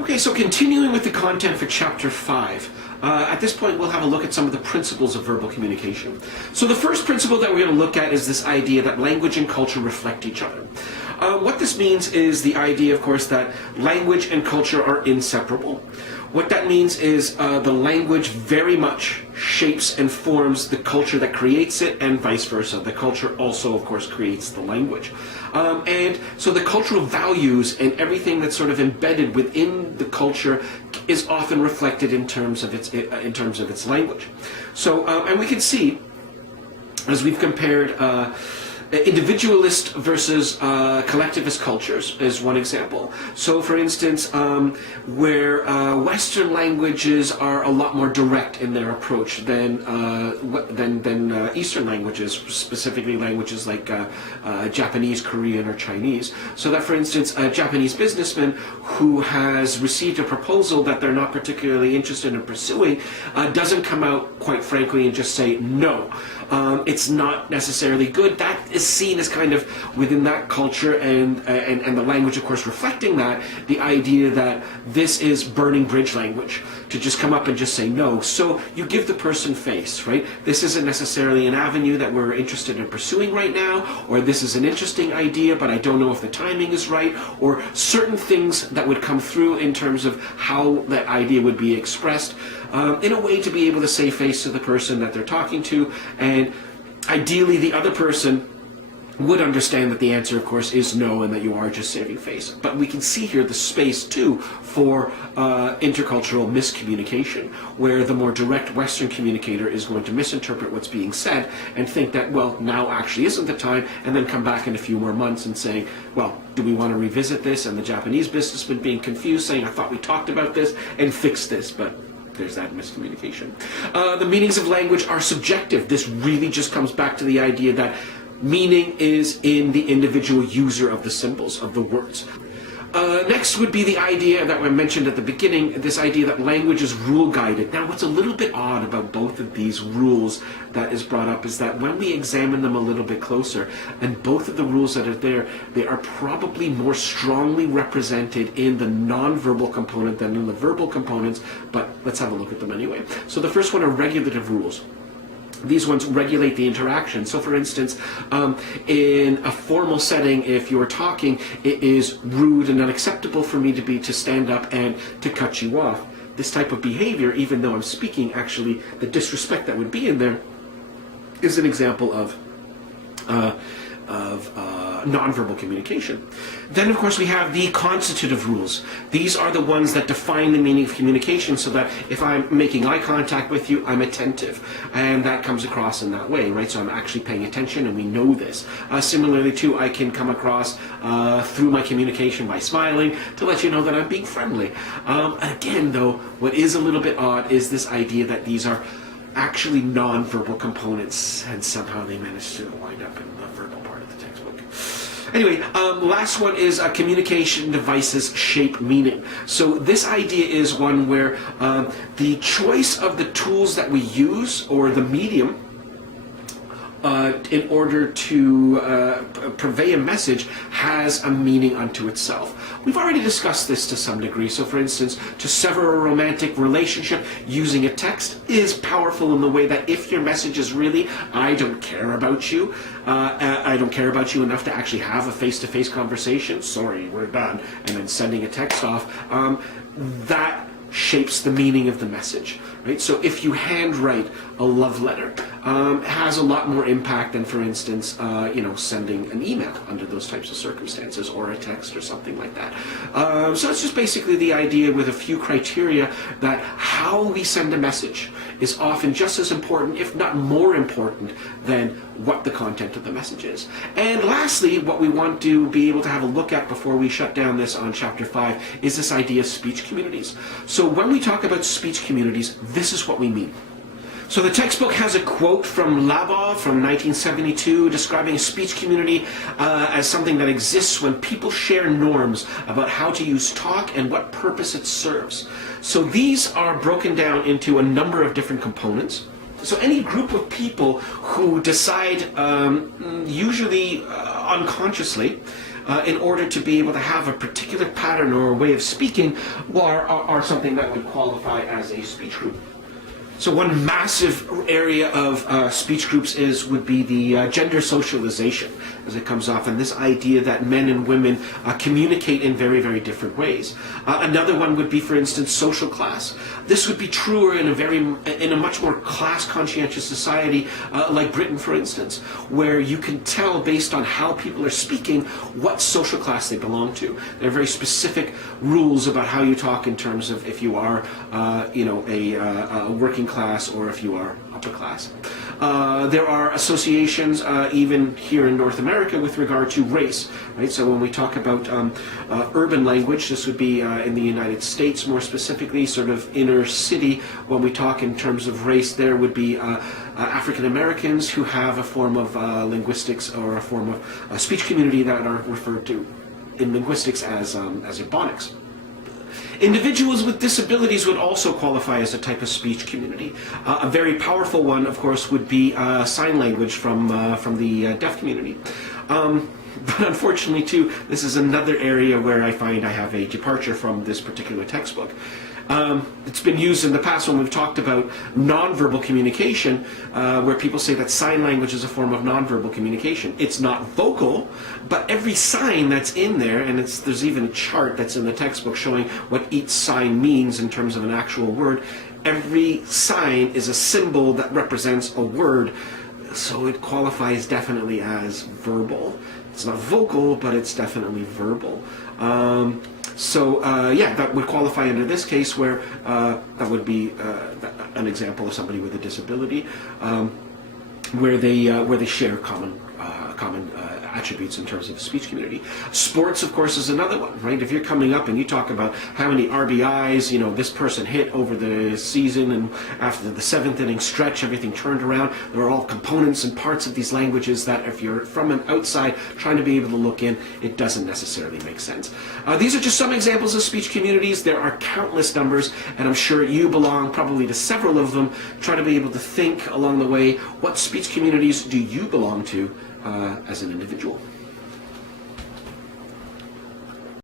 Okay, so continuing with the content for Chapter 5. At this point, we'll have a look at some of the principles of verbal communication. So the first principle that we're going to look at is this idea that language and culture reflect each other. What this means is the idea, of course, that language and culture are inseparable. What that means is the language very much shapes and forms the culture that creates it, and vice versa. The culture also, of course, creates the language. And so the cultural values and everything that's sort of embedded within the culture is often reflected in terms of its language. So, and we can see, as we've compared individualist versus collectivist cultures is one example. So, for instance, where Western languages are a lot more direct in their approach than Eastern languages, specifically languages like Japanese, Korean, or Chinese. So that, for instance, a Japanese businessman who has received a proposal that they're not particularly interested in pursuing doesn't come out, quite frankly, and just say no. It's not necessarily good. That is seen as kind of within that culture and the language, of course, reflecting that, the idea that this is burning bridge language, to just come up and just say no. So you give the person face, right? This isn't necessarily an avenue that we're interested in pursuing right now, or this is an interesting idea, but I don't know if the timing is right, or certain things that would come through in terms of how that idea would be expressed, in a way to be able to say face to the person that they're talking to, and ideally the other person would understand that the answer, of course, is no, and that you are just saving face. But we can see here the space, too, for intercultural miscommunication, where the more direct Western communicator is going to misinterpret what's being said and think that, well, now actually isn't the time, and then come back in a few more months and saying, well, do we want to revisit this? And the Japanese businessman being confused, saying, I thought we talked about this and fixed this, but there's that miscommunication. The meanings of language are subjective. This really just comes back to the idea that meaning is in the individual user of the symbols, of the words. Next would be the idea that we mentioned at the beginning, this idea that language is rule-guided. Now, what's a little bit odd about both of these rules that is brought up is that when we examine them a little bit closer, and both of the rules that are there, they are probably more strongly represented in the non-verbal component than in the verbal components, but let's have a look at them anyway. So the first one are regulative rules. These ones regulate the interaction. So, for instance, in a formal setting, if you're talking, it is rude and unacceptable for me to stand up and to cut you off. This type of behavior, even though I'm speaking, actually, the disrespect that would be in there is an example of nonverbal communication. Then, of course, we have the constitutive rules. These are the ones that define the meaning of communication, so that if I'm making eye contact with you, I'm attentive. And that comes across in that way, right? So I'm actually paying attention, and we know this. Similarly, too, I can come across through my communication by smiling to let you know that I'm being friendly. Again, though, what is a little bit odd is this idea that these are actually non-verbal components, and somehow they manage to wind up in the verbal part of the textbook. Anyway, last one is communication devices shape meaning. So this idea is one where the choice of the tools that we use, or the medium, in order to convey a message, has a meaning unto itself. We've already discussed this to some degree. So, for instance, to sever a romantic relationship using a text is powerful in the way that if your message is really, I don't care about you, I don't care about you enough to actually have a face-to-face conversation, sorry, we're done, and then sending a text off, that shapes the meaning of the message, right? So if you handwrite a love letter, it has a lot more impact than, for instance, sending an email under those types of circumstances, or a text or something like that. So it's just basically the idea with a few criteria that how we send a message is often just as important, if not more important, than what the content of the message is. And lastly, what we want to be able to have a look at before we shut down this on Chapter 5 is this idea of speech communities. So when we talk about speech communities, this is what we mean. So the textbook has a quote from Labov from 1972 describing a speech community as something that exists when people share norms about how to use talk and what purpose it serves. So these are broken down into a number of different components. So any group of people who decide, usually unconsciously, in order to be able to have a particular pattern or a way of speaking are something that would qualify as a speech group. So one massive area of speech groups would be the gender socialization, as it comes off, and this idea that men and women communicate in very, very different ways. Another one would be, for instance, social class. This would be truer in a much more class-conscientious society like Britain, for instance, where you can tell based on how people are speaking what social class they belong to. There are very specific rules about how you talk in terms of if you are, a working class or if you are upper class. There are associations even here in North America with regard to race, right? So when we talk about urban language, this would be in the United States more specifically, sort of inner city. When we talk in terms of race, there would be African Americans who have a form of linguistics or a form of speech community that are referred to in linguistics as Ebonics. Individuals with disabilities would also qualify as a type of speech community. A very powerful one, of course, would be sign language from the deaf community. But unfortunately, too, this is another area where I find I have a departure from this particular textbook. It's been used in the past when we've talked about nonverbal communication, where people say that sign language is a form of nonverbal communication. It's not vocal, but every sign that's in there, and there's even a chart that's in the textbook showing what each sign means in terms of an actual word. Every sign is a symbol that represents a word, so it qualifies definitely as verbal. It's not vocal, but it's definitely verbal. That would qualify under this case, where that would be an example of somebody with a disability, where they share common attributes in terms of speech community. Sports, of course, is another one, right? If you're coming up and you talk about how many RBIs, this person hit over the season, and after the 7th inning stretch, everything turned around. There are all components and parts of these languages that if you're from an outside trying to be able to look in, it doesn't necessarily make sense. These are just some examples of speech communities. There are countless numbers, and I'm sure you belong probably to several of them. Try to be able to think along the way, what speech communities do you belong to as an individual?